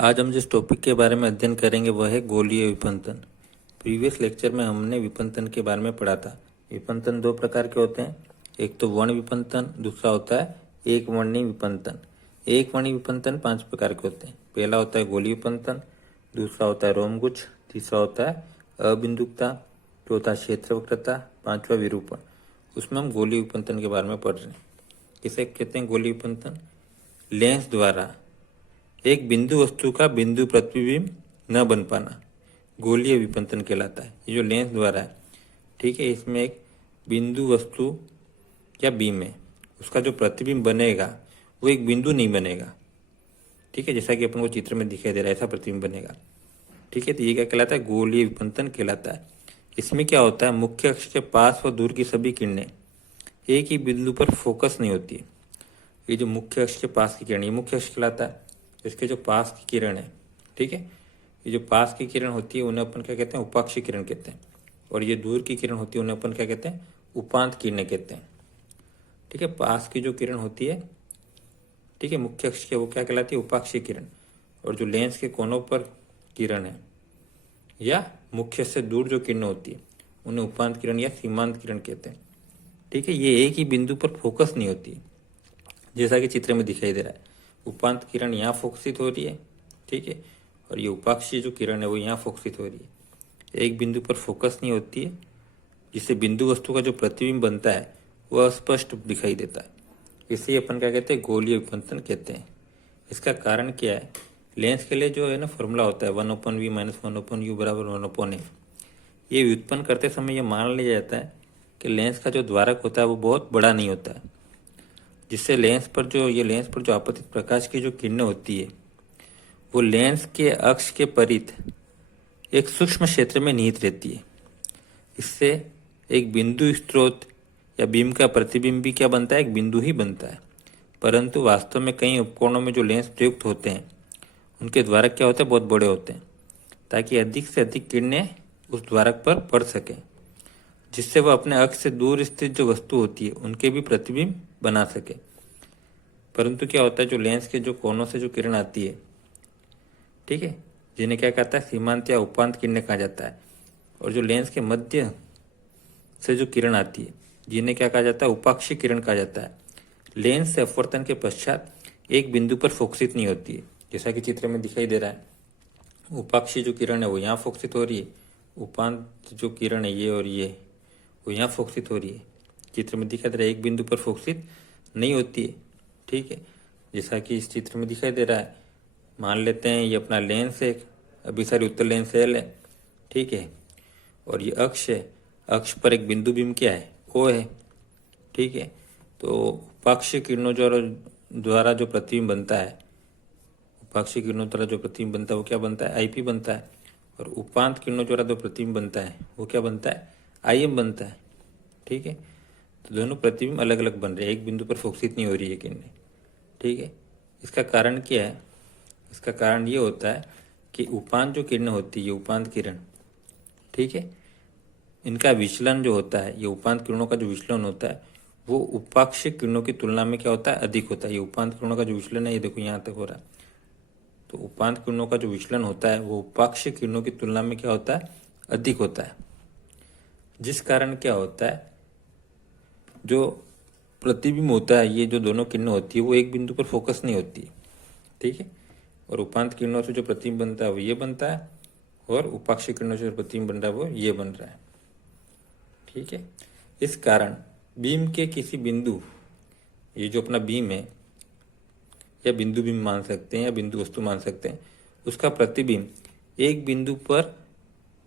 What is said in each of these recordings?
आज हम जिस टॉपिक के बारे में अध्ययन करेंगे वह है गोलीय विपंतन। प्रीवियस लेक्चर में हमने विपंतन के बारे में पढ़ा था। विपंतन दो प्रकार के होते हैं, एक तो वर्ण विपंतन, दूसरा होता है एक वर्णी विपंतन। एक वर्णी विपंतन 5 प्रकार के होते हैं। पहला होता है गोलीय विपंतन, दूसरा होता है रोमगुच्छ, तीसरा होता है अबिंदुकता, चौथा क्षेत्र वक्रता, पांचवा विरूपण। उसमें हम गोलीय विपंतन के बारे में पढ़ रहे हैं। किसे कहते हैं गोलीय विपंतन? लेंस द्वारा एक बिंदु वस्तु का बिंदु प्रतिबिंब न बन पाना गोलीय विपंतन कहलाता है। ये जो लेंस द्वारा है, ठीक है, इसमें एक बिंदु वस्तु या बीम है, उसका जो प्रतिबिंब बनेगा वो एक बिंदु नहीं बनेगा, ठीक है, जैसा कि अपन को चित्र में दिखाई दे रहा है, ऐसा प्रतिबिंब बनेगा, ठीक है। तो ये क्या कहलाता है? गोलीय विपंतन कहलाता है। इसमें क्या होता है, मुख्य अक्ष के पास व दूर की सभी किरणें एक ही बिंदु पर फोकस नहीं होती है। ये जो मुख्य अक्ष के पास की किरण, ये मुख्य अक्ष कहलाता है। इसके जो पास की किरण है, ठीक है, ये जो पास की किरण होती है उन्हें अपन क्या कहते हैं? उपाक्षी किरण कहते हैं। और ये दूर की किरण होती है उन्हें अपन क्या कहते हैं? उपांत किरणें कहते हैं, ठीक है। पास की जो किरण होती है, ठीक है, मुख्य अक्ष के, वो क्या कहलाती है? उपाक्षी किरण। और जो लेंस के कोनों पर किरण है या मुख्य से दूर जो किरण होती है उन्हें उपांत किरण या सीमांत किरण कहते हैं, ठीक है। ये एक ही बिंदु पर फोकस नहीं होती, जैसा कि चित्र में दिखाई दे रहा है। उपांत किरण यहाँ फोकसित हो रही है, ठीक है, और ये उपाक्षीय जो किरण है वो यहाँ फोकसित हो रही है। एक बिंदु पर फोकस नहीं होती है, जिससे बिंदु वस्तु का जो प्रतिबिंब बनता है वह अस्पष्ट दिखाई देता है। इसे अपन क्या कहते हैं? गोलीय विपंतन कहते हैं। इसका कारण क्या है? लेंस के लिए जो है ना फॉर्मूला होता है 1/v - 1/u बराबर 1/f। ये व्युत्पन्न करते समय ये मान लिया जाता है कि लेंस का जो द्वारक होता है वो बहुत बड़ा नहीं होता है, जिससे लेंस पर जो आपतित प्रकाश की जो किरणें होती है वो लेंस के अक्ष के परित एक सूक्ष्म क्षेत्र में निहित रहती है। इससे एक बिंदु स्रोत या बीम का प्रतिबिंब भी क्या बनता है? एक बिंदु ही बनता है। परंतु वास्तव में कई उपकरणों में जो लेंस प्रयुक्त होते हैं उनके द्वारक क्या होते हैं? बहुत बड़े होते हैं, ताकि अधिक से अधिक किरणें उस द्वारक पर पड़ सकें, जिससे वह अपने अक्ष से दूर स्थित जो वस्तु होती है उनके भी प्रतिबिंब बना सके। परंतु क्या होता है, जो लेंस के जो कोनों से जो किरण आती है, ठीक है, जिन्हें क्या कहता है? सीमांत या उपांत किरणें कहा जाता है। और जो लेंस के मध्य से जो किरण आती है जिन्हें क्या कहा जाता है? उपाक्षी किरण कहा जाता है। लेंस से अपवर्तन के पश्चात एक बिंदु पर फोकसित नहीं होती है, जैसा कि चित्र में दिखाई दे रहा है। उपाक्षी जो किरण है वो यहाँ फोकसित हो रही है, उपांत जो किरण है ये और ये वो यहाँ फोकसित हो रही है। चित्र में दिखाई दे रहा है, एक बिंदु पर फोकसित नहीं होती है, ठीक है, जैसा कि इस चित्र में दिखाई दे रहा है। मान लेते हैं ये अपना लेंस है, अभिसारी उत्तर लेंस एल है, ठीक है, और ये अक्ष है, अक्ष पर एक बिंदु बीम क्या है? ओ है, ठीक है। तो उपाक्षीय किरणों द्वारा जो प्रतिबिंब बनता है, उपाक्षीय किरणों द्वारा जो प्रतिबिंब बनता है वो क्या बनता है? आईपी बनता है। और उपांत किरणों द्वारा जो प्रतिबिंब बनता है वो क्या बनता है? आईएम बनता है, ठीक है। तो दोनों प्रतिबिंब अलग अलग बन रहे हैं, एक बिंदु पर फोकसित नहीं हो रही है किरणें, ठीक है। इसका कारण क्या है? इसका कारण ये होता है कि उपांत जो किरणें होती है, उपांत किरण, ठीक है, इनका विचलन जो होता है, ये उपांत किरणों का जो विचलन होता है वो उपाक्षीय किरणों की तुलना में क्या होता है? अधिक होता है। ये उपांत किरणों का जो विचलन है ये देखो यहाँ तक हो रहा है। तो उपांत किरणों का जो विचलन होता है वो उपाक्षीय किरणों की तुलना में क्या होता है? अधिक होता है। जिस कारण क्या होता है, जो प्रतिबिंब होता है, ये जो दोनों किरणें होती है वो एक बिंदु पर फोकस नहीं होती है, ठीक है। और उपांत किरणों से जो प्रतिबिंब बनता है वो ये बनता है, और उपाक्षीय किरणों से जो प्रतिबिंब बन रहा है वो ये बन रहा है, ठीक है। इस कारण बीम के किसी बिंदु, ये जो अपना बीम है या बिंदु बीम मान सकते हैं या बिंदु वस्तु मान सकते हैं, उसका प्रतिबिंब एक बिंदु पर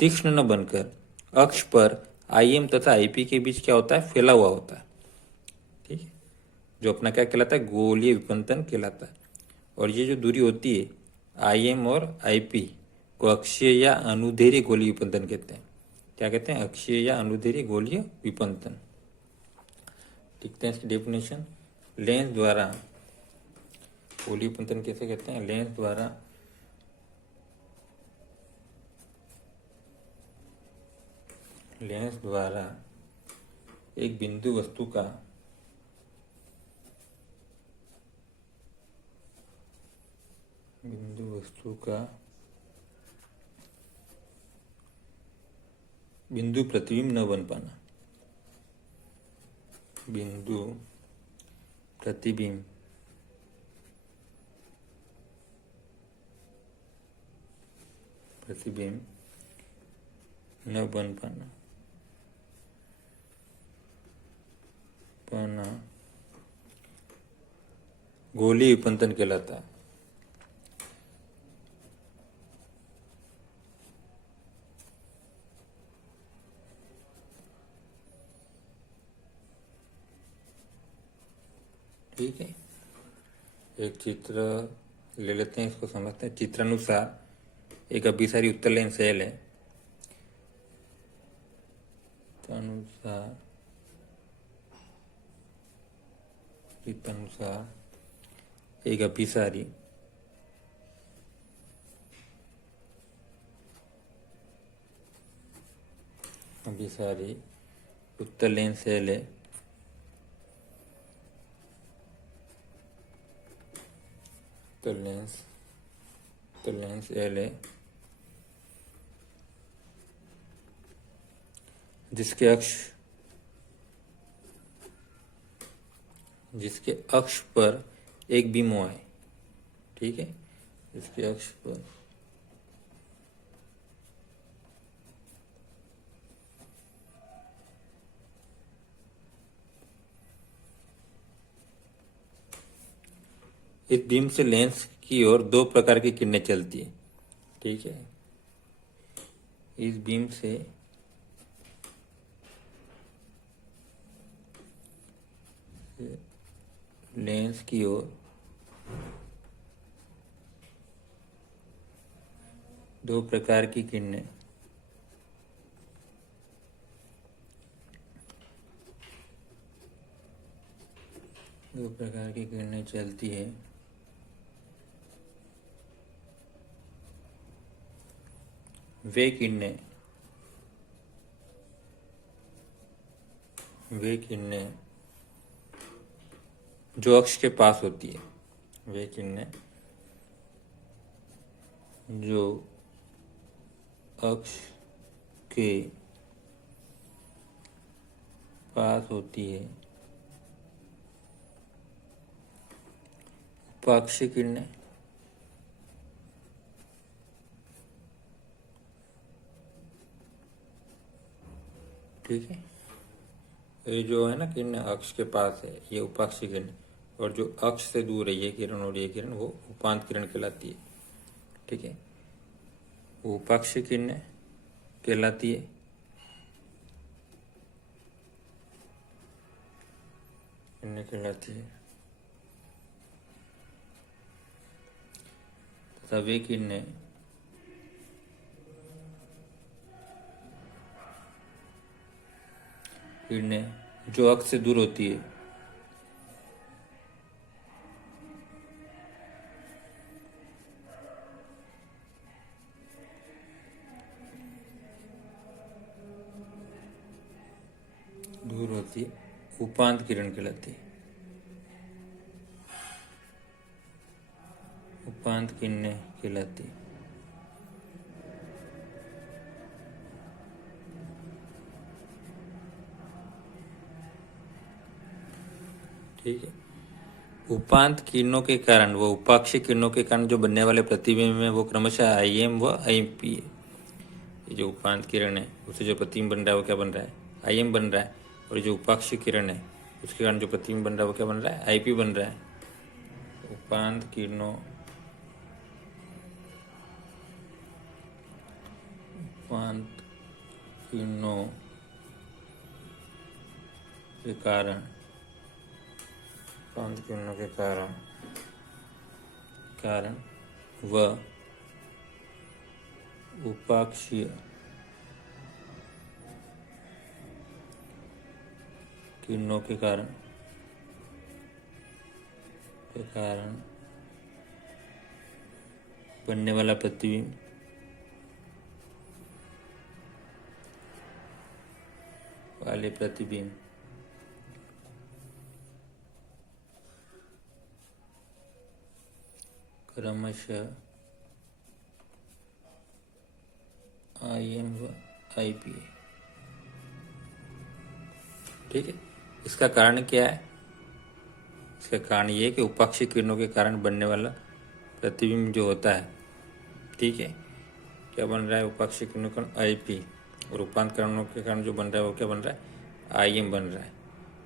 तीक्ष्ण न बनकर अक्ष पर आईएम तथा आईपी के बीच क्या होता है? फैला हुआ होता है, ठीक है, जो अपना क्या कहलाता है? गोलीय विपंतन कहलाता है। और ये जो दूरी होती है आईएम और आईपी को अक्षीय या अनुदैर्घ्य गोलीय विपंतन कहते हैं। क्या कहते हैं? अक्षीय या अनुदैर्घ्य गोलीय विपंतन। देखते हैं इसकी डेफिनेशन। लेंस द्वारा गोलीय विपंतन कैसे कहते हैं? लेंस द्वारा एक बिंदु वस्तु का बिंदु वस्तु का बिंदु प्रतिबिंब न बन पाना। बिंदु प्रतिबिंब न बन पाना गोलीय विपंतन कहलाता है। ठीक है, एक चित्र ले लेते हैं, इसको समझते हैं। चित्रानुसार एक अभिसारी उत्तर लेन सेल है। चित्रानुसार एक अभिसारी उत्तर लेन सेल है। उत्तर लेंस एल है, जिसके अक्ष पर एक बीम O है। ठीक है, जिसके अक्ष पर इस बीम से लेंस की ओर दो प्रकार की किरणें चलती है। ठीक है, इस बीम से लेंस की ओर दो प्रकार की किरणें चलती है। वे किरणें जो अक्ष के पास होती है। वे किरणें जो अक्ष के पास होती है, उपाक्षीय किरणें। ठीक है, ये जो है ना किरण अक्ष के पास है, ये उपाक्षीय किरण, और जो अक्ष से दूर है ये किरण और ये किरण, वो उपांत किरण कहलाती है। ठीक है, वो उपाक्षीय किरण कहलाती है। तथा वे किरणें जो अक्ष से दूर होती है, उपांत किरण कहलाती है। उपांत किरणें कहलाती है। ठीक है, उपांत किरणों के कारण, वो उपाक्षीय किरणों के कारण जो बनने वाले प्रतिबिंब है वो क्रमशः IM व IP है। ये जो उपांत किरण है उससे जो प्रतिबिंब बन रहा है वो क्या बन रहा है, IM बन रहा है, और जो उपाक्षीय किरण है उसके कारण जो प्रतिबिंब बन रहा है वो क्या बन रहा है, IP बन रहा है। उपांत किरणों के कारण व उपाक्षीय किरणों के कारण बनने वाला प्रतिबिंब क्रमशः IM व IP। ठीक है, इसका कारण क्या है? इसका कारण ये है कि उपाक्षी किरणों के कारण बनने वाला प्रतिबिंब जो होता है, ठीक है, क्या बन रहा है? उपाक्षी किरणों का IP, और उपांत किरणों के कारण जो बन रहा है वो क्या बन रहा है? IM बन रहा है।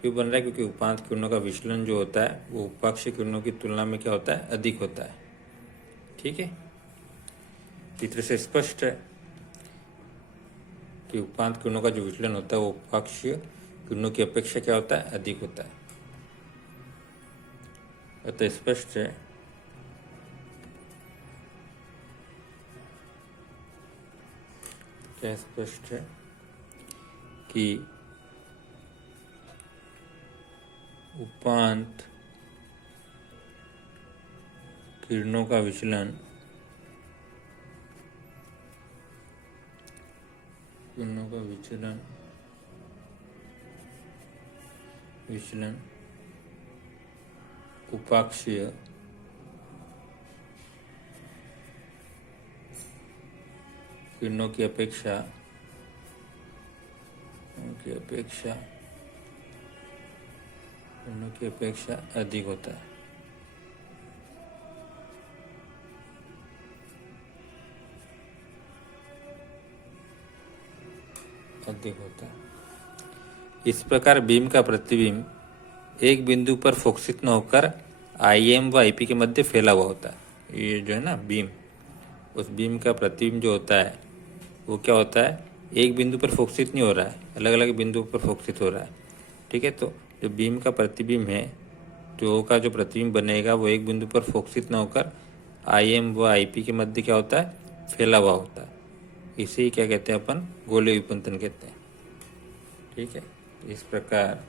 क्यों बन रहा है? क्योंकि उपांत किरणों का विचलन जो होता है वो उपाक्षी किरणों की तुलना में क्या होता है? अधिक होता है। ठीक है, चित्र से स्पष्ट है कि उपांत किरणों का जो विचलन होता है वो उपाक्षीय किरणों की अपेक्षा क्या होता है? अधिक होता है। अतः स्पष्ट है क्या? स्पष्ट है कि उपांत किरणों का विचलन उपाक्षीय किरणों की अपेक्षा अधिक होता है। इस प्रकार बीम का प्रतिबिंब एक बिंदु पर फोकसित न होकर IM व IP के मध्य फैला हुआ होता है। ये जो है ना बीम, उस बीम का प्रतिबिंब जो होता है वो क्या होता है? एक बिंदु पर फोकसित नहीं हो रहा है, अलग अलग बिंदुओं पर फोकसित हो रहा है। ठीक है, तो जो बीम का प्रतिबिंब है, जो प्रतिबिंब बनेगा वो एक बिंदु पर फोकसित न होकर IM व IP के मध्य क्या होता है? फैला हुआ होता है। इसे ही क्या कहते हैं अपन? गोलीय विपंतन कहते हैं। ठीक है, इस प्रकार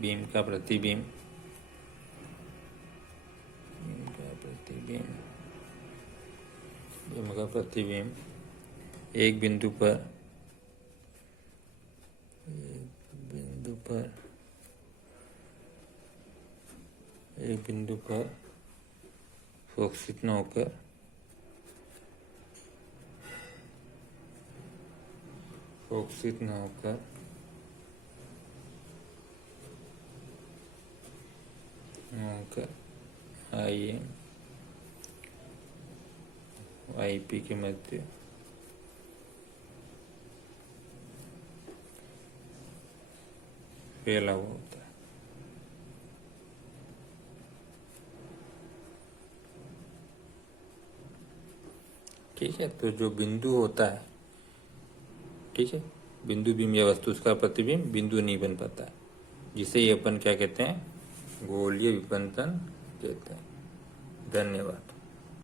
बीम का प्रतिबिंब एक बिंदु पर फोकसित न होकर IM IP के मध्य फैला हुआ होता है। ठीक है, तो जो बिंदु होता है, ठीक है, बिंदु बीम या वस्तु उसका प्रतिबिंब बिंदु नहीं बन पाता है, जिसे ये अपन क्या कहते हैं? गोलीय विपंतन कहते हैं। धन्यवाद।